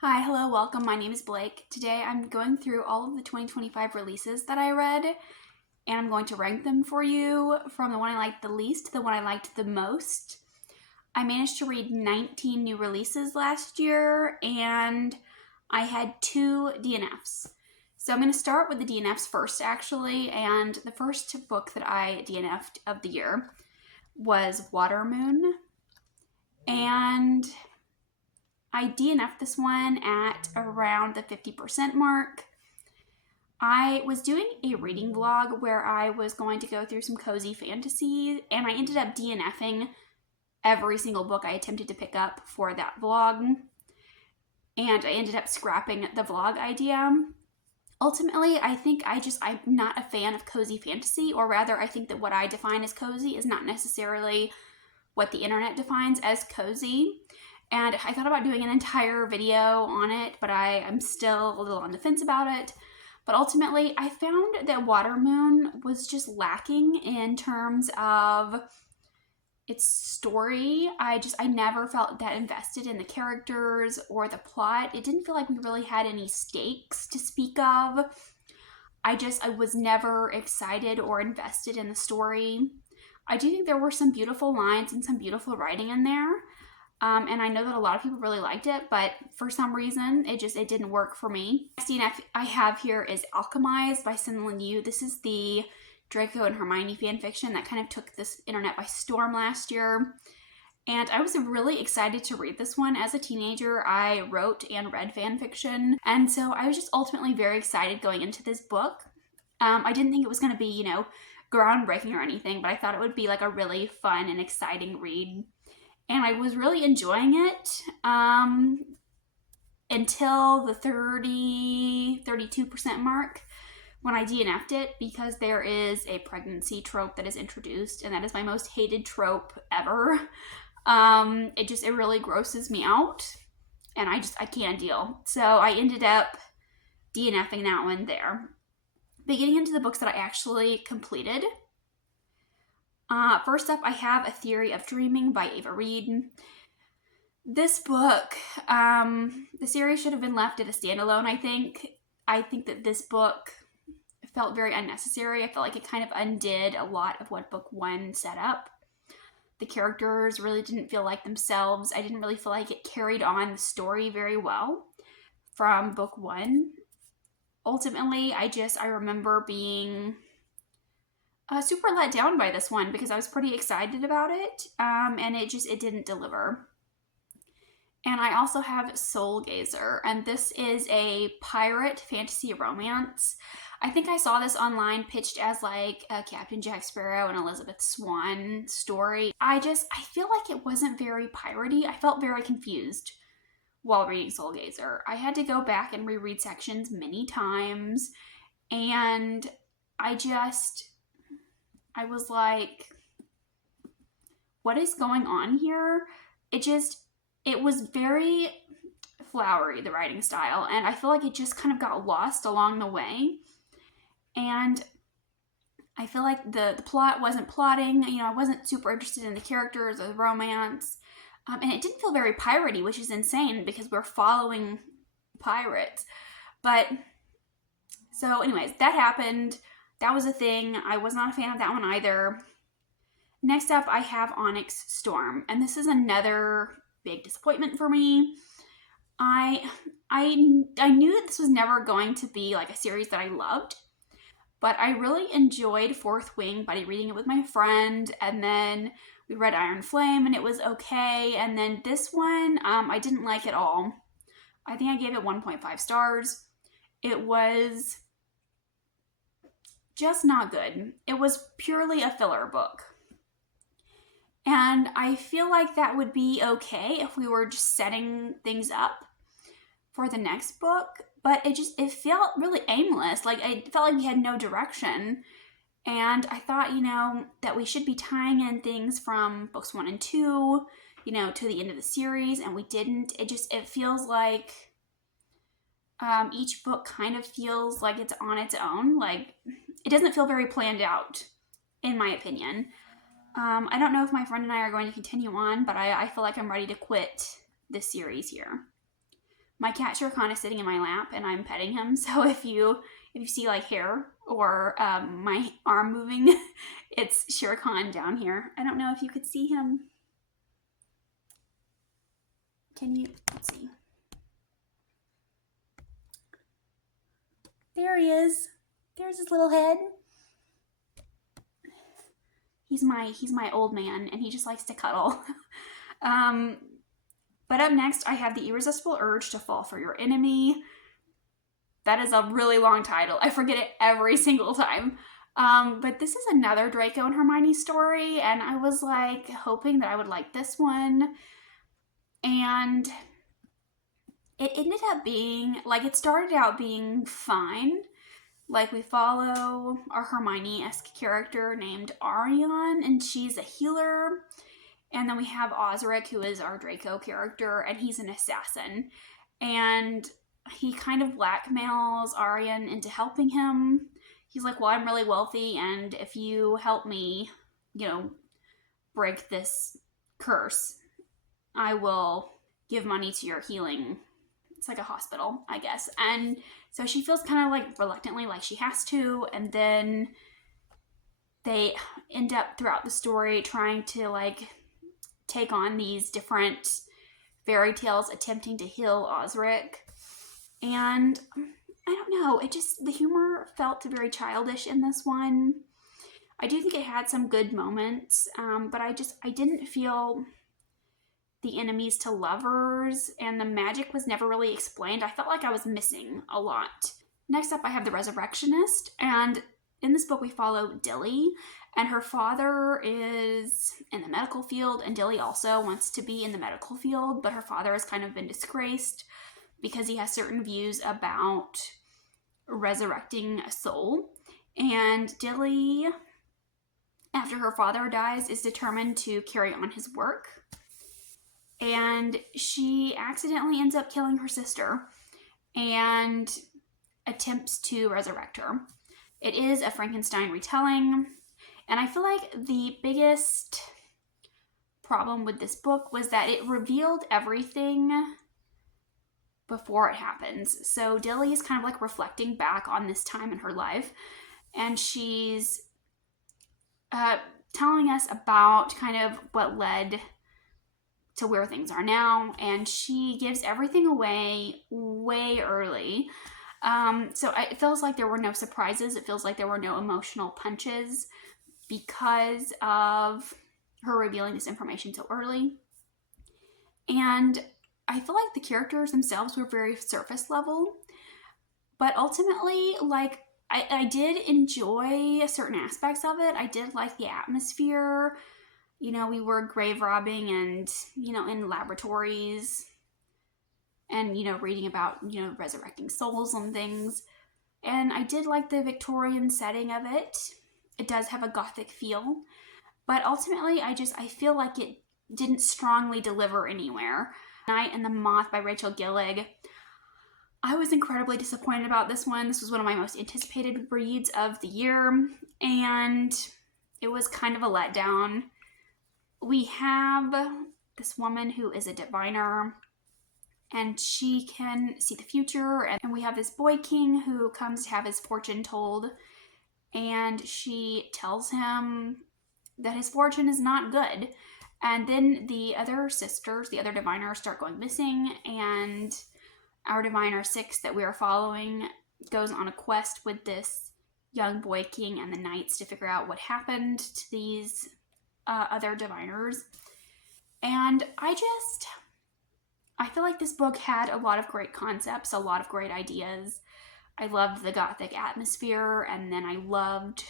Hi, hello, welcome. My name is Blake. Today I'm going through all of the 2025 releases that I read, and I'm going to rank them for you from the one I liked the least to the one I liked the most. I managed to read 19 new releases last year, and I had 2 DNFs. So I'm going to start with the DNFs first, actually, and the first book that I DNF'd of the year was Watermoon, and I DNF'd this one at around the 50% mark. I was doing a reading vlog where I was going to go through some cozy fantasy, and I ended up DNFing every single book I attempted to pick up for that vlog, and I ended up scrapping the vlog idea. Ultimately, I think I'm not a fan of cozy fantasy, or rather, I think that what I define as cozy is not necessarily what the internet defines as cozy. And I thought about doing an entire video on it, but I'm still a little on the fence about it. But ultimately, I found that Watermoon was just lacking in terms of its story. I never felt that invested in the characters or the plot. It didn't feel like we really had any stakes to speak of. I was never excited or invested in the story. I do think there were some beautiful lines and some beautiful writing in there. And I know that a lot of people really liked it, but for some reason, it didn't work for me. Next DNF I have here is Alchemized by Cinlin Yu. This is the Draco and Hermione fanfiction that kind of took this internet by storm last year. And I was really excited to read this one. As a teenager, I wrote and read fanfiction, and so I was just ultimately very excited going into this book. I didn't think it was going to be, groundbreaking or anything, but I thought it would be like a really fun and exciting read. And I was really enjoying it until the 32% mark when I DNF'd it, because there is a pregnancy trope that is introduced, and that is my most hated trope ever. It really grosses me out, and I can't deal. So I ended up DNFing that one there. But getting into the books that I actually completed. First up, I have A Theory of Dreaming by Ava Reed. This book, the series should have been left at a standalone, I think. I think that this book felt very unnecessary. I felt like it kind of undid a lot of what book one set up. The characters really didn't feel like themselves. I didn't really feel like it carried on the story very well from book one. Ultimately, I remember being super let down by this one because I was pretty excited about it, and it didn't deliver. And I also have Soul Gazer, and this is a pirate fantasy romance. I think I saw this online pitched as like a Captain Jack Sparrow and Elizabeth Swann story. I feel like it wasn't very piratey. I felt very confused while reading Soul Gazer. I had to go back and reread sections many times, and I was like, what is going on here? It was very flowery, the writing style, and I feel like it just kind of got lost along the way. And I feel like the plot wasn't plotting. I wasn't super interested in the characters or the romance. And it didn't feel very piratey, which is insane because we're following pirates. But, so anyways, that happened. That was a thing. I was not a fan of that one either. Next up, I have Onyx Storm, and this is another big disappointment for me. I knew that this was never going to be like a series that I loved, but I really enjoyed Fourth Wing by reading it with my friend, and then we read Iron Flame, and it was okay, and then this one, I didn't like at all. I think I gave it 1.5 stars. It was just not good. It was purely a filler book. And I feel like that would be okay if we were just setting things up for the next book, but it felt really aimless. Like, I felt like we had no direction. And I thought, that we should be tying in things from books 1 and 2, to the end of the series, and we didn't. It feels like each book kind of feels like it's on its own. Like, it doesn't feel very planned out, in my opinion. I don't know if my friend and I are going to continue on, but I feel like I'm ready to quit this series here. My cat Shere Khan is sitting in my lap and I'm petting him. So if you see like hair or my arm moving, it's Shere Khan down here. I don't know if you could see him. Can you? Let's see. There he is. There's his little head. He's my old man, and he just likes to cuddle. But up next, I have The Irresistible Urge to Fall for Your Enemy. That is a really long title. I forget it every single time. But this is another Draco and Hermione story, and I was like hoping that I would like this one. And it ended up being, like, it started out being fine. Like, we follow our Hermione-esque character named Arion, and she's a healer. And then we have Osric, who is our Draco character, and he's an assassin. And he kind of blackmails Arion into helping him. He's like, well, I'm really wealthy, and if you help me, break this curse, I will give money to your healing. It's like a hospital, I guess. And so she feels kind of like reluctantly like she has to, and then they end up throughout the story trying to like take on these different fairy tales attempting to heal Osric. And I don't know, the humor felt very childish in this one. I do think it had some good moments, but I didn't feel the enemies to lovers, and the magic was never really explained. I felt like I was missing a lot. Next up, I have The Resurrectionist, and in this book we follow Dilly, and her father is in the medical field, and Dilly also wants to be in the medical field, but her father has kind of been disgraced because he has certain views about resurrecting a soul. And Dilly, after her father dies, is determined to carry on his work. And she accidentally ends up killing her sister and attempts to resurrect her. It is a Frankenstein retelling, and I feel like the biggest problem with this book was that it revealed everything before it happens. So Dilly is kind of like reflecting back on this time in her life, and she's telling us about kind of what led to where things are now, and she gives everything away way early. So it feels like there were no surprises. It feels like there were no emotional punches because of her revealing this information so early. And I feel like the characters themselves were very surface level, but ultimately, like, I did enjoy certain aspects of it. I did like the atmosphere. We were grave robbing and, in laboratories and, reading about, resurrecting souls and things. And I did like the Victorian setting of it. It does have a gothic feel. But ultimately, I feel like it didn't strongly deliver anywhere. Night and the Moth by Rachel Gillig. I was incredibly disappointed about this one. This was one of my most anticipated reads of the year. And it was kind of a letdown. We have this woman who is a diviner, and she can see the future, and we have this boy king who comes to have his fortune told, and she tells him that his fortune is not good. And then the other sisters, the other diviners, start going missing, and our diviner 6 that we are following goes on a quest with this young boy king and the knights to figure out what happened to these other diviners. And I feel like this book had a lot of great concepts, a lot of great ideas. I loved the gothic atmosphere, and then I loved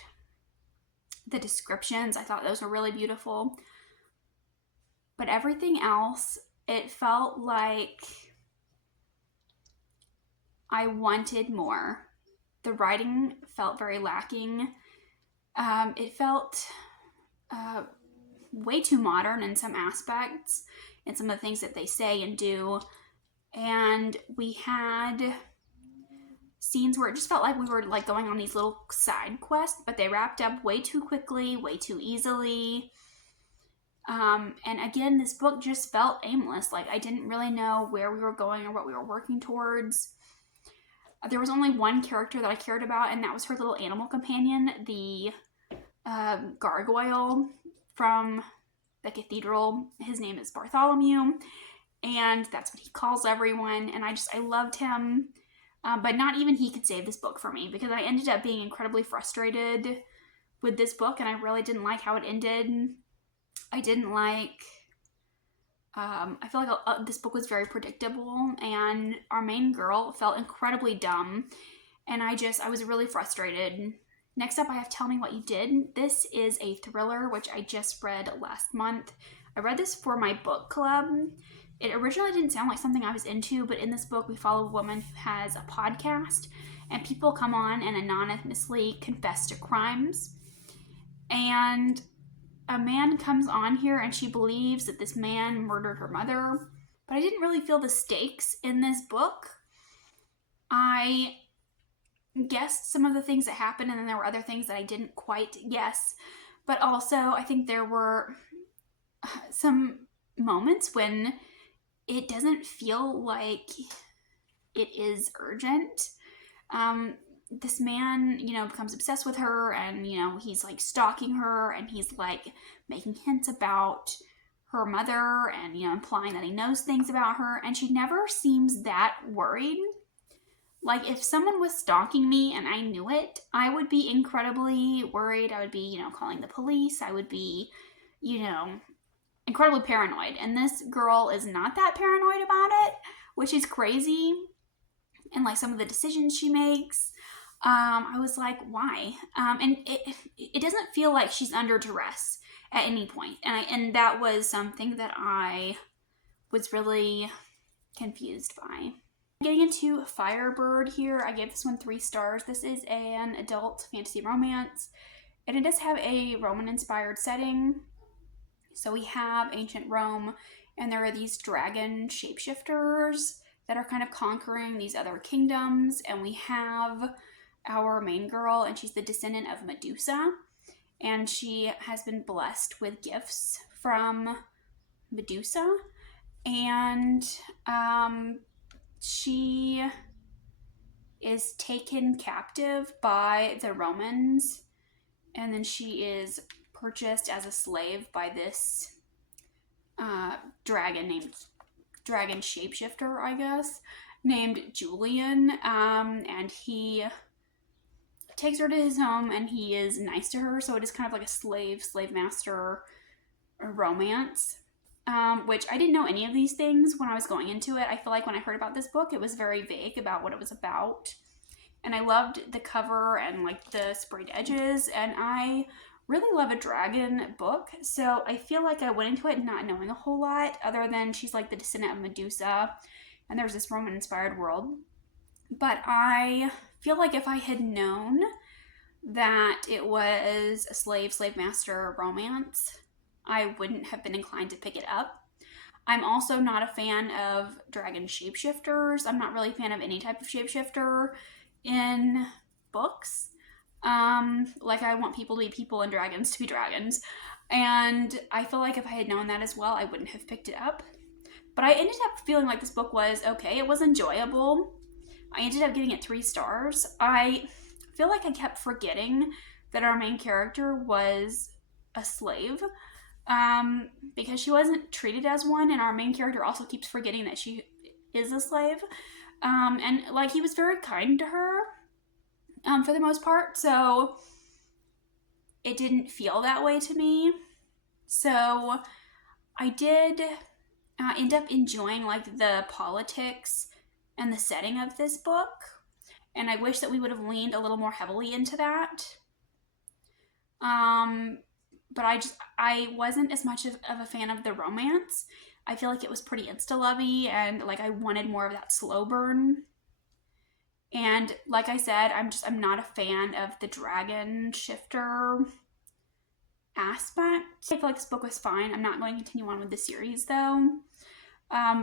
the descriptions. I thought those were really beautiful. But everything else, it felt like I wanted more. The writing felt very lacking. It felt way too modern in some aspects, and some of the things that they say and do. And we had scenes where it just felt like we were like going on these little side quests, but they wrapped up way too quickly, way too easily. And again, this book just felt aimless. Like, I didn't really know where we were going or what we were working towards. There was only one character that I cared about, and that was her little animal companion, the gargoyle from the cathedral. His name is Bartholomew, and that's what he calls everyone. And I loved him. But not even he could save this book for me, because I ended up being incredibly frustrated with this book, and I really didn't like how it ended. I didn't like... I feel like this book was very predictable, and our main girl felt incredibly dumb, and I was really frustrated. Next up, I have Tell Me What You Did. This is a thriller, which I just read last month. I read this for my book club. It originally didn't sound like something I was into, but in this book, we follow a woman who has a podcast, and people come on and anonymously confess to crimes. And a man comes on here, and she believes that this man murdered her mother, but I didn't really feel the stakes in this book. I guessed some of the things that happened, and then there were other things that I didn't quite guess. But also, I think there were some moments when it doesn't feel like it is urgent. This man, becomes obsessed with her, and, he's like stalking her, and he's like making hints about her mother, and, implying that he knows things about her, and she never seems that worried. Like, if someone was stalking me and I knew it, I would be incredibly worried. I would be, calling the police. I would be, incredibly paranoid. And this girl is not that paranoid about it, which is crazy. And like some of the decisions she makes, I was like, why? And it doesn't feel like she's under duress at any point. And that was something that I was really confused by. Getting into Firebird here, I gave this one 3 stars. This is an adult fantasy romance, and it does have a Roman-inspired setting. So we have ancient Rome, and there are these dragon shapeshifters that are kind of conquering these other kingdoms, and we have our main girl, and she's the descendant of Medusa, and she has been blessed with gifts from Medusa, and she is taken captive by the Romans, and then she is purchased as a slave by this dragon shapeshifter, I guess, named Julian, and he takes her to his home, and he is nice to her, so it is kind of like a slave master romance. Which I didn't know any of these things when I was going into it. I feel like when I heard about this book, it was very vague about what it was about. And I loved the cover and like the sprayed edges, and I really love a dragon book. So I feel like I went into it not knowing a whole lot, other than she's like the descendant of Medusa, and there's this Roman-inspired world. But I feel like if I had known that it was a slave master romance, I wouldn't have been inclined to pick it up. I'm also not a fan of dragon shapeshifters. I'm not really a fan of any type of shapeshifter in books. Like, I want people to be people and dragons to be dragons. And I feel like if I had known that as well, I wouldn't have picked it up. But I ended up feeling like this book was okay. It was enjoyable. I ended up giving it 3 stars. I feel like I kept forgetting that our main character was a slave. Because she wasn't treated as one, and our main character also keeps forgetting that she is a slave. And like, he was very kind to her, for the most part, so it didn't feel that way to me. So I did end up enjoying like the politics and the setting of this book, and I wish that we would have leaned a little more heavily into that. But I wasn't as much of a fan of the romance. I feel like it was pretty insta-lovey, and like I wanted more of that slow burn. And like I said, I'm not a fan of the dragon shifter aspect. I feel like this book was fine. I'm not going to continue on with the series though.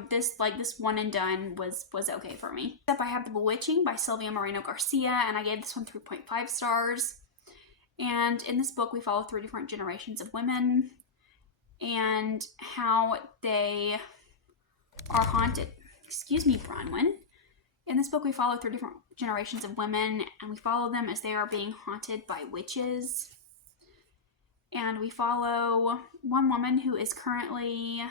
This one and done was okay for me. Next up, I have The Bewitching by Sylvia Moreno Garcia, and I gave this one 3.5 stars. And in this book, we follow 3 different generations of women. and how they are haunted. Excuse me, Bronwyn. In this book, we follow 3 different generations of women, and we follow them as they are being haunted by witches. And we follow one woman who is currently,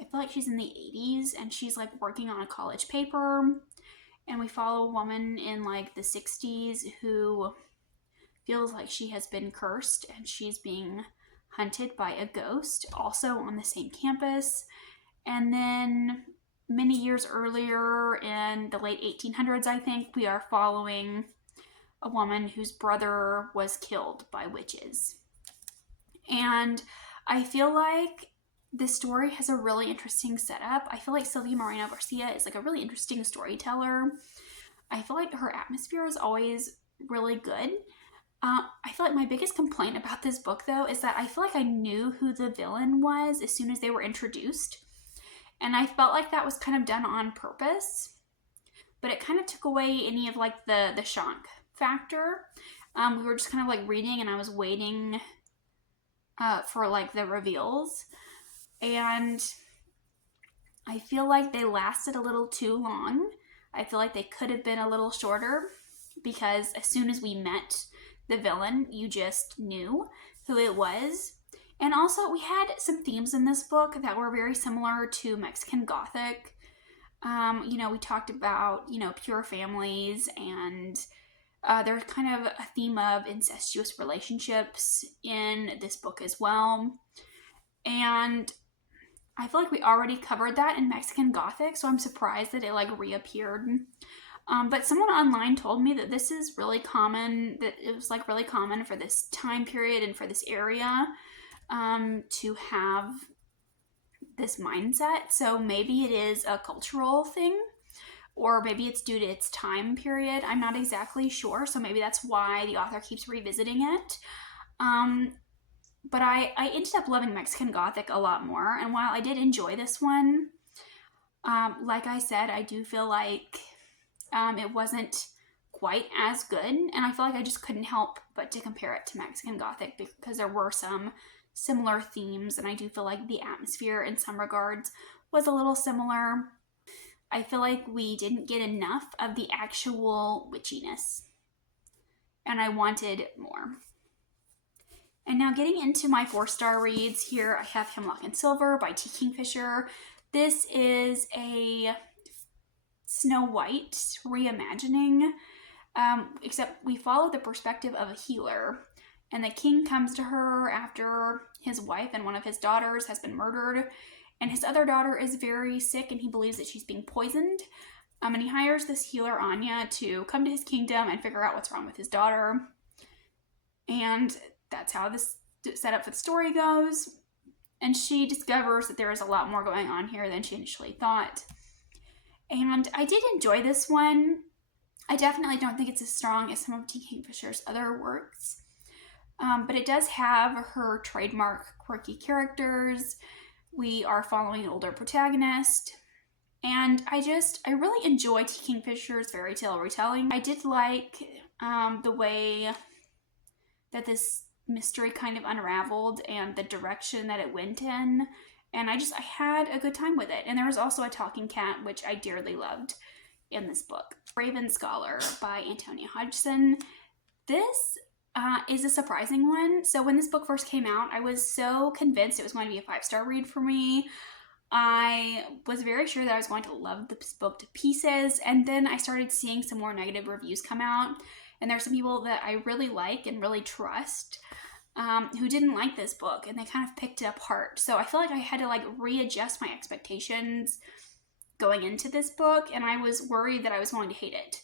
I feel like she's in the 80s, and she's like working on a college paper. And we follow a woman in like the 60s who feels like she has been cursed and she's being hunted by a ghost, also on the same campus. And then many years earlier, in the late 1800s, I think, we are following a woman whose brother was killed by witches. And I feel like this story has a really interesting setup. I feel like Sylvia Moreno Garcia is like a really interesting storyteller. I feel like her atmosphere is always really good. I feel like my biggest complaint about this book, though, is that I feel like I knew who the villain was as soon as they were introduced. And I felt like that was kind of done on purpose. But it kind of took away any of like the shock factor. We were just kind of like reading, and I was waiting for like the reveals. And I feel like they lasted a little too long. I feel like they could have been a little shorter, because as soon as we met the villain, you just knew who it was. And also, we had some themes in this book that were very similar to Mexican Gothic. We talked about, pure families, and there's kind of a theme of incestuous relationships in this book as well. And I feel like we already covered that in Mexican Gothic, so I'm surprised that it like reappeared. But someone online told me that this is really common, that it was like really common for this time period and for this area to have this mindset. So maybe it is a cultural thing, or maybe it's due to its time period. I'm not exactly sure, so maybe that's why the author keeps revisiting it. But I ended up loving Mexican Gothic a lot more, and while I did enjoy this one, like I said, I do feel like it wasn't quite as good, and I feel like I just couldn't help but to compare it to Mexican Gothic because there were some similar themes, and I do feel like the atmosphere in some regards was a little similar. I feel like we didn't get enough of the actual witchiness, and I wanted more. And now getting into my 4-star reads, here I have Hemlock and Silver by T. Kingfisher. This is a Snow White reimagining, except we follow the perspective of a healer. And the king comes to her after his wife and one of his daughters has been murdered. And his other daughter is very sick, and he believes that she's being poisoned. And he hires this healer, Anya, to come to his kingdom and figure out what's wrong with his daughter. And that's how this setup for the story goes. And she discovers that there is a lot more going on here than she initially thought. And I did enjoy this one. I definitely don't think it's as strong as some of T. Kingfisher's other works. But it does have her trademark quirky characters. We are following an older protagonist. And I really enjoy T. Kingfisher's fairy tale retelling. I did like the way that this mystery kind of unraveled and the direction that it went in. And I had a good time with it. And there was also a talking cat, which I dearly loved in this book. Raven Scholar by Antonia Hodgson. This is a surprising one. So when this book first came out, I was so convinced it was going to be a 5-star read for me. I was very sure that I was going to love this book to pieces. And then I started seeing some more negative reviews come out. And there are some people that I really like and really trust who didn't like this book, and they kind of picked it apart. So I feel like I had to readjust my expectations going into this book, and I was worried that I was going to hate it.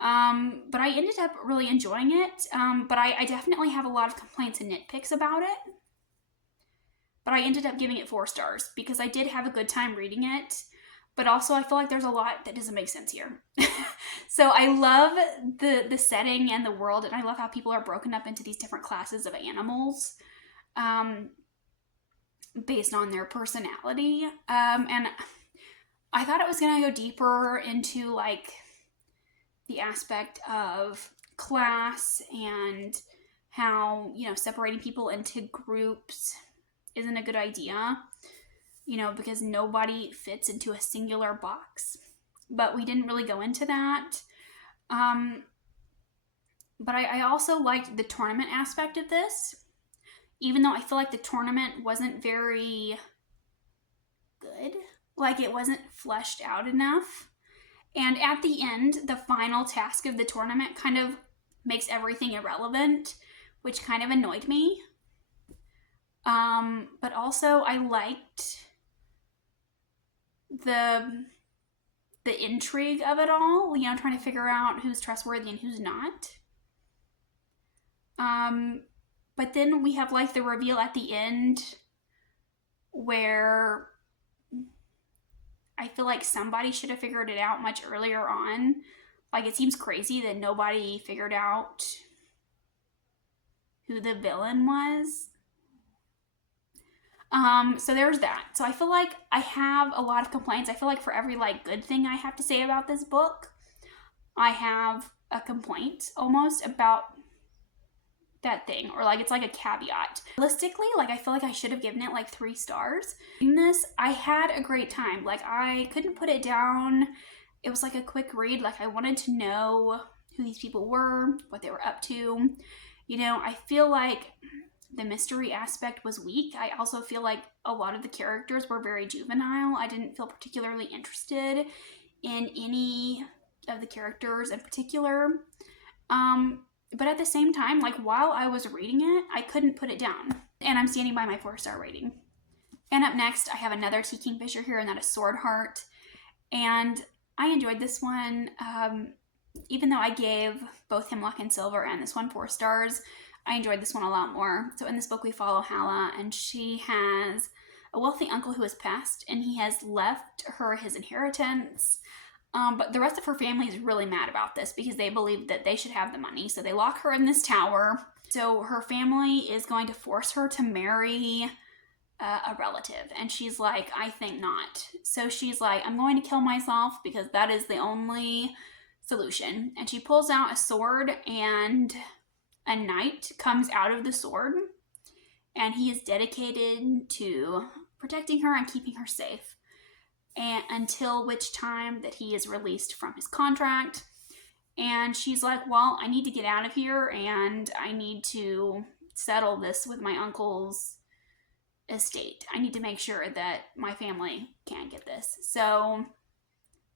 But I ended up really enjoying it, but I definitely have a lot of complaints and nitpicks about it. But I ended up giving it 4 stars because I did have a good time reading it, but also I feel like there's a lot that doesn't make sense here. So I love the setting and the world, and I love how people are broken up into these different classes of animals based on their personality. And I thought it was going to go deeper into the aspect of class and how, separating people into groups isn't a good idea, you know, because nobody fits into a singular box. But we didn't really go into that. But I also liked the tournament aspect of this, even though I feel like the tournament wasn't very good. Like, it wasn't fleshed out enough. And at the end, the final task of the tournament kind of makes everything irrelevant, which kind of annoyed me. But also I liked the intrigue of it all, you know, trying to figure out who's trustworthy and who's not. But then we have like the reveal at the end where I feel like somebody should have figured it out much earlier on. Like, it seems crazy that nobody figured out who the villain was. So there's that. So I feel like I have a lot of complaints. I feel like for every like good thing I have to say about this book, I have a complaint almost about that thing, or like it's like a caveat. Realistically, like, I feel like I should have given it like 3 stars. In this, I had a great time. Like, I couldn't put it down. It was like a quick read. Like, I wanted to know who these people were, what they were up to. You know, I feel like the mystery aspect was weak. I also feel like a lot of the characters were very juvenile. I didn't feel particularly interested in any of the characters in particular. But at the same time, like, while I was reading it, I couldn't put it down. And I'm standing by my 4-star rating. And up next, I have another T. Kingfisher here, and that is Sword Heart. And I enjoyed this one. Even though I gave both Hemlock and Silver and this one 4 stars, I enjoyed this one a lot more. So in this book, we follow Hala, and she has a wealthy uncle who has passed, and he has left her his inheritance. But the rest of her family is really mad about this because they believe that they should have the money. So they lock her in this tower. So her family is going to force her to marry a relative. And she's like, I think not. So she's like, I'm going to kill myself because that is the only solution. And she pulls out a sword, and a knight comes out of the sword. And he is dedicated to protecting her and keeping her safe. And until which time that he is released from his contract. And she's like, well, I need to get out of here, and I need to settle this with my uncle's estate. I need to make sure that my family can't get this. So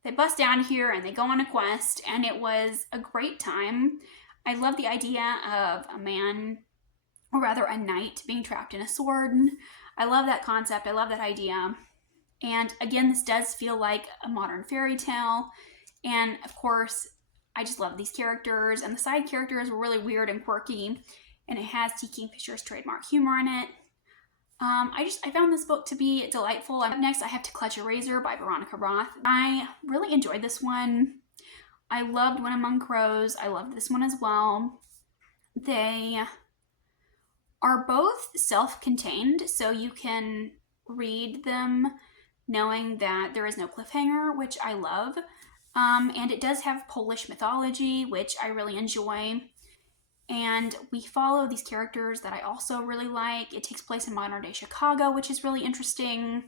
they bust down here and they go on a quest, and it was a great time. I love the idea of a man, or rather a knight, being trapped in a sword. I love that concept. I love that idea. And again, this does feel like a modern fairy tale. And of course, I just love these characters. And the side characters were really weird and quirky. And it has T. Kingfisher's trademark humor in it. I found this book to be delightful. Up next, I have To Clutch a Razor by Veronica Roth. I really enjoyed this one. I loved When Among Crows. I loved this one as well. They are both self-contained, so you can read them knowing that there is no cliffhanger, which I love. And it does have Polish mythology, which I really enjoy. And we follow these characters that I also really like. It takes place in modern day Chicago, which is really interesting.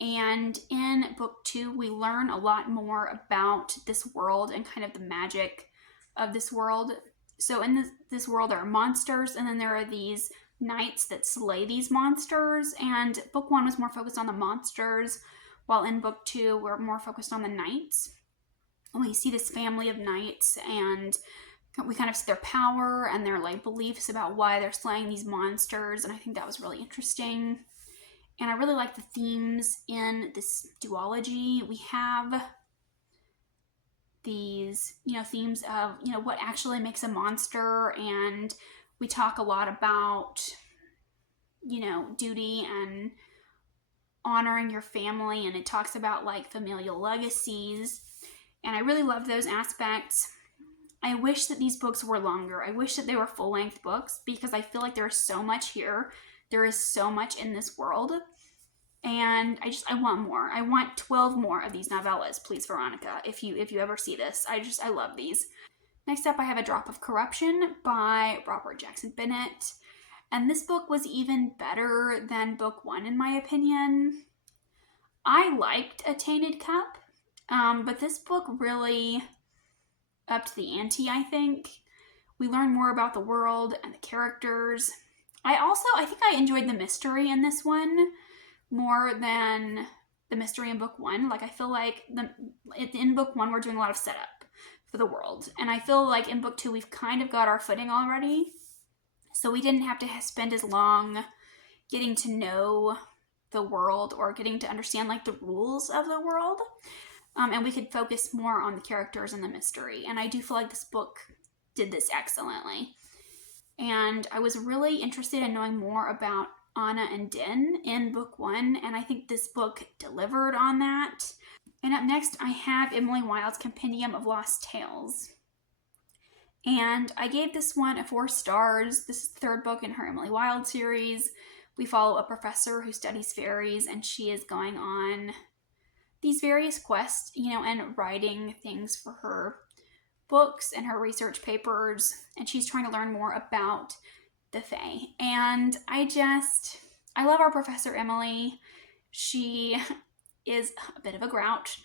And in book 2, we learn a lot more about this world and kind of the magic of this world. So in this world, there are monsters, and then there are these knights that slay these monsters. And book 1 was more focused on the monsters, while in book 2, we're more focused on the knights. And we see this family of knights, and we kind of see their power and their like beliefs about why they're slaying these monsters. And I think that was really interesting. And I really like the themes in this duology. We have these, themes of, what actually makes a monster. And we talk a lot about, duty and honoring your family. And it talks about like familial legacies. And I really love those aspects. I wish that these books were longer. I wish that they were full-length books because I feel like there is so much here. There is so much in this world. And I want more. I want 12 more of these novellas, please, Veronica, if you ever see this. I love these. Next up, I have A Drop of Corruption by Robert Jackson Bennett. And this book was even better than book 1 in my opinion. I liked A Tainted Cup, but this book really upped the ante, I think. We learn more about the world and the characters. I think I enjoyed the mystery in this one more than the mystery in book 1. Like, I feel like in book 1 we're doing a lot of setup for the world, and I feel like in book 2 we've kind of got our footing already, so we didn't have to spend as long getting to know the world or getting to understand like the rules of the world, and we could focus more on the characters and the mystery. And I do feel like this book did this excellently, and I was really interested in knowing more about Anna and Din in book 1, and I think this book delivered on that. And up next I have Emily Wilde's Compendium of Lost Tales, and I gave this one 4 stars. This is the 3rd book in her Emily Wilde series. We follow a professor who studies fairies, and she is going on these various quests, and writing things for her books and her research papers, and she's trying to learn more about the Fae. And I love our Professor Emily. She is a bit of a grouch,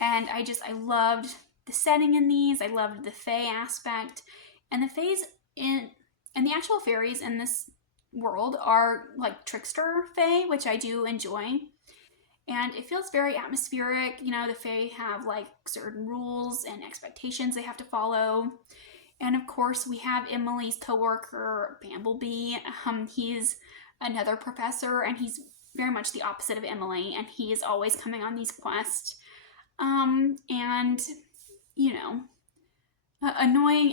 and I loved the setting in these. I loved the Fae aspect, and the Faes and the actual fairies in this world are like trickster Fae, which I do enjoy. And it feels very atmospheric. The Fae have like certain rules and expectations they have to follow. And of course, we have Emily's coworker, Bamblebee. He's another professor, and he's very much the opposite of Emily, and he is always coming on these quests. Annoying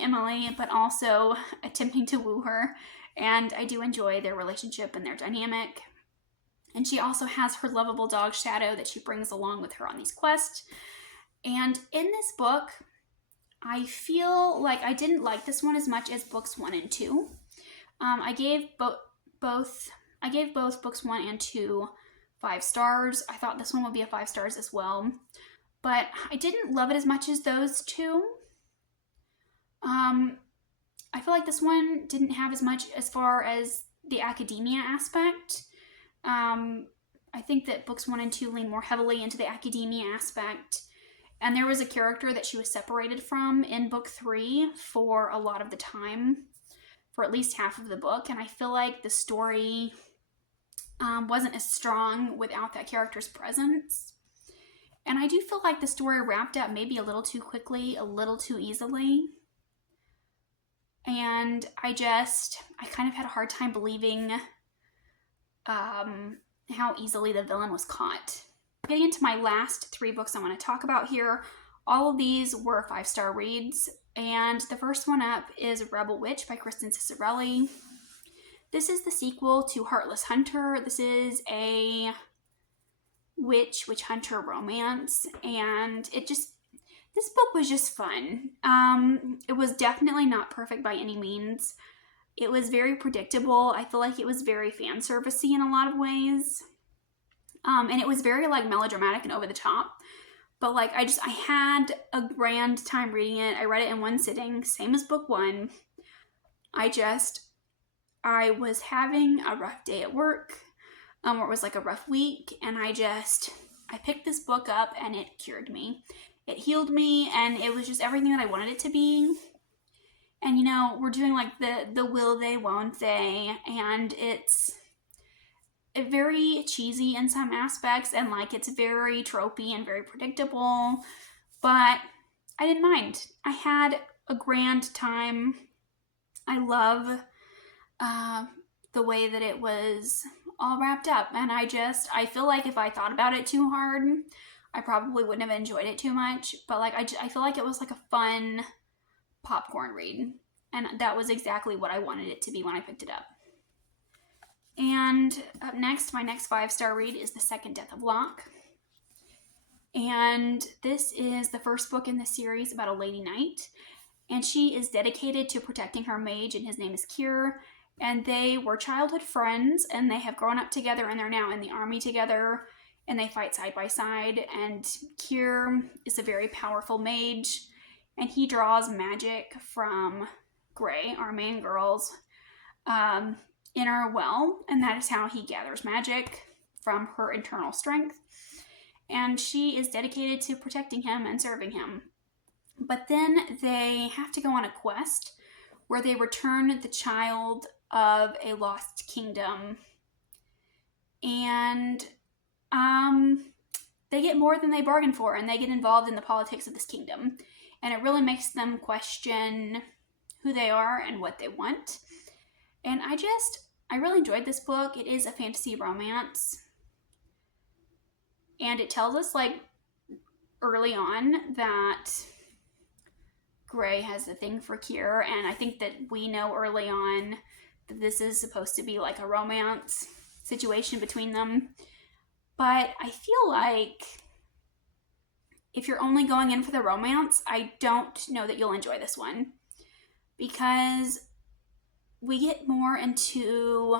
Emily, but also attempting to woo her. And I do enjoy their relationship and their dynamic. And she also has her lovable dog Shadow that she brings along with her on these quests. And in this book, I feel like I didn't like this one as much as books 1 and 2. I gave both books 1 and 2 5 stars. I thought this one would be a 5 stars as well, but I didn't love it as much as those two. I feel like this one didn't have as much as far as the academia aspect. I think that books 1 and 2 lean more heavily into the academia aspect, and there was a character that she was separated from in book 3 for a lot of the time, for at least half of the book, and I feel like the story wasn't as strong without that character's presence. And I do feel like the story wrapped up maybe a little too quickly, a little too easily. And I kind of had a hard time believing how easily the villain was caught. Getting into my last 3 books I want to talk about here, all of these were 5-star reads, and the first one up is Rebel Witch by Kristen Cicerelli. This is the sequel to Heartless Hunter. This is a witch hunter romance, and this book was just fun. It was definitely not perfect by any means. It was very predictable. I feel like it was very fan servicey in a lot of ways. And it was very like melodramatic and over the top. But like I had a grand time reading it. I read it in one sitting, same as book 1. I was having a rough day at work, or it was like a rough week, and I picked this book up and it cured me. It healed me, and it was just everything that I wanted it to be. And we're doing like the will they, won't they, and it's very cheesy in some aspects, and like it's very tropey and very predictable, but I didn't mind. I had a grand time. I love the way that it was all wrapped up, and I feel like if I thought about it too hard, I probably wouldn't have enjoyed it too much. But like I feel like it was like a fun popcorn read, and that was exactly what I wanted it to be when I picked it up. And up next, my next 5-star read is The Second Death of Locke. And this is the first book in the series about a lady knight, and she is dedicated to protecting her mage, and his name is Kier. And they were childhood friends, and they have grown up together, and they're now in the army together, and they fight side by side. And Kier is a very powerful mage, and he draws magic from Gray, our main girl's inner well, and that is how he gathers magic from her internal strength. And she is dedicated to protecting him and serving him. But then they have to go on a quest where they return the child of a lost kingdom. And they get more than they bargained for, and they get involved in the politics of this kingdom. And it really makes them question who they are and what they want. And I really enjoyed this book. It is a fantasy romance. And it tells us, like, early on that Gray has a thing for Kier. And I think that we know early on that this is supposed to be like a romance situation between them. But I feel like if you're only going in for the romance, I don't know that you'll enjoy this one. Because we get more into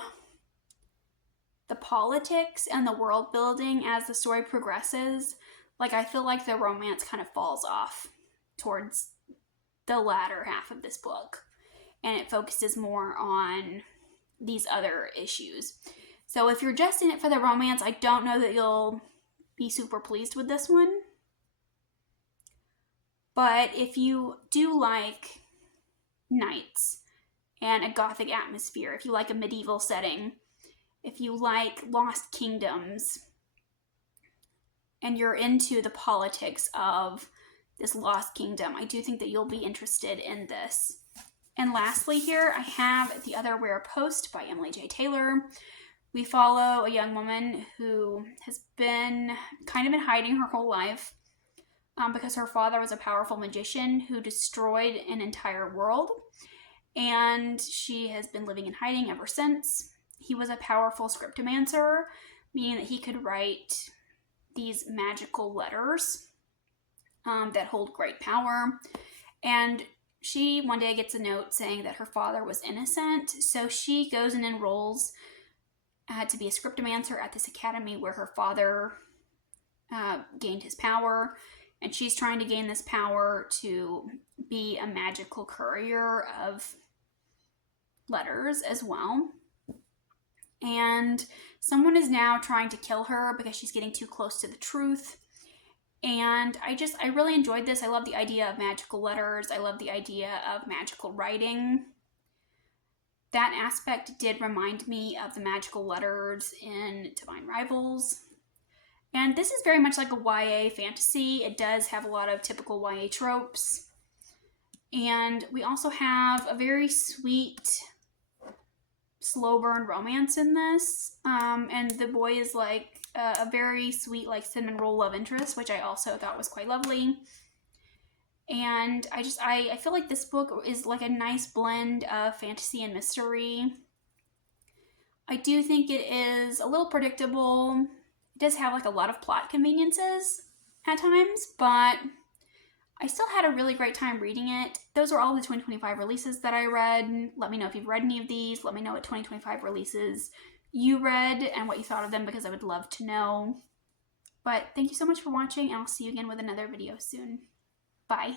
the politics and the world building as the story progresses. Like, I feel like the romance kind of falls off towards the latter half of this book. And it focuses more on these other issues. So if you're just in it for the romance, I don't know that you'll be super pleased with this one. But if you do like knights and a gothic atmosphere, if you like a medieval setting, if you like lost kingdoms, and you're into the politics of this lost kingdom, I do think that you'll be interested in this. And lastly here, I have The Other Rare Post by Emily J. Taylor. We follow a young woman who has been kind of in hiding her whole life because her father was a powerful magician who destroyed an entire world. And she has been living in hiding ever since. He was a powerful scriptomancer, meaning that he could write these magical letters that hold great power. And she one day gets a note saying that her father was innocent. So she goes and enrolls to be a scriptomancer at this academy where her father gained his power. And she's trying to gain this power to be a magical courier of letters as well. And someone is now trying to kill her because she's getting too close to the truth. And I really enjoyed this. I love the idea of magical letters. I love the idea of magical writing. That aspect did remind me of the magical letters in Divine Rivals. And this is very much like a YA fantasy. It does have a lot of typical YA tropes. And we also have a very sweet, slow burn romance in this. And the boy is like a very sweet, like cinnamon roll love interest, which I also thought was quite lovely. And I feel like this book is like a nice blend of fantasy and mystery. I do think it is a little predictable. It does have like a lot of plot conveniences at times, but I still had a really great time reading it. Those are all the 2025 releases that I read. Let me know if you've read any of these. Let me know what 2025 releases you read and what you thought of them, because I would love to know. But thank you so much for watching, and I'll see you again with another video soon. Bye.